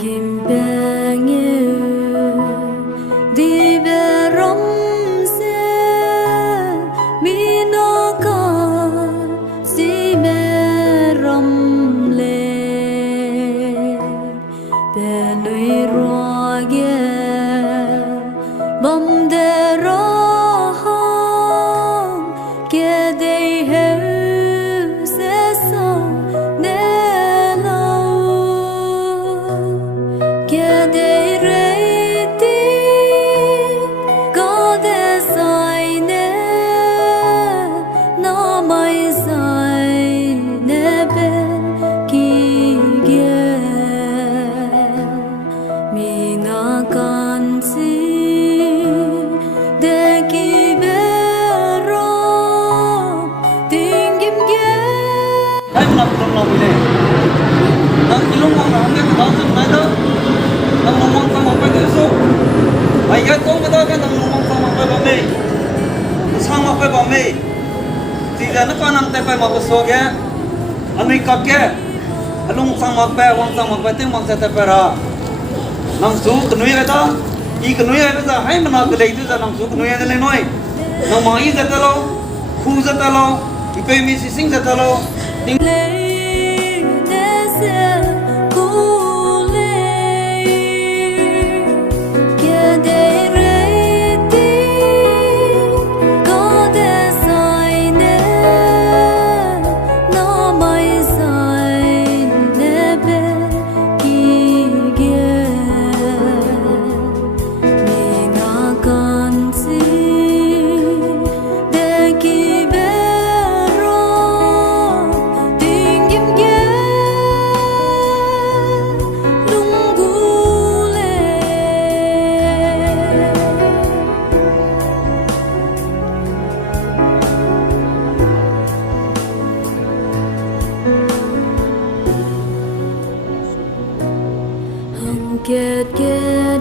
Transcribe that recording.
kim bang you di berom se mi no ka si berom le be lui ro ge bom de ro hong ke de he se so ne lo ke de re ti ko de sai ne no mai sai ne be ki ge mi na kan si de ki be ro ting kim ge Ay menang long ini. Nang ilung mau nang ke tahu sen ada. Nang ngomong sama apa itu so. Ay ya kau betul kan nang ngomong sama apa bame. Sama apa bame. Tidak nak nang tepai mau besok ya. Amerika ke. Alung sama apa, wang sama apa itu mau saya tepai ra. Nang su kenui kata. I kenui ada dah. Hai menang ke itu dah nang su kenui ada lenoi. Nang mai jatuh lo. Khu jatuh lo. Ipe mi sing jatuh lo. lấy thế sẽ cố lấy kia để rơi đi có thể sai nè nó mới sai nè bé kia kia mi na cần gì để kia bé kết kết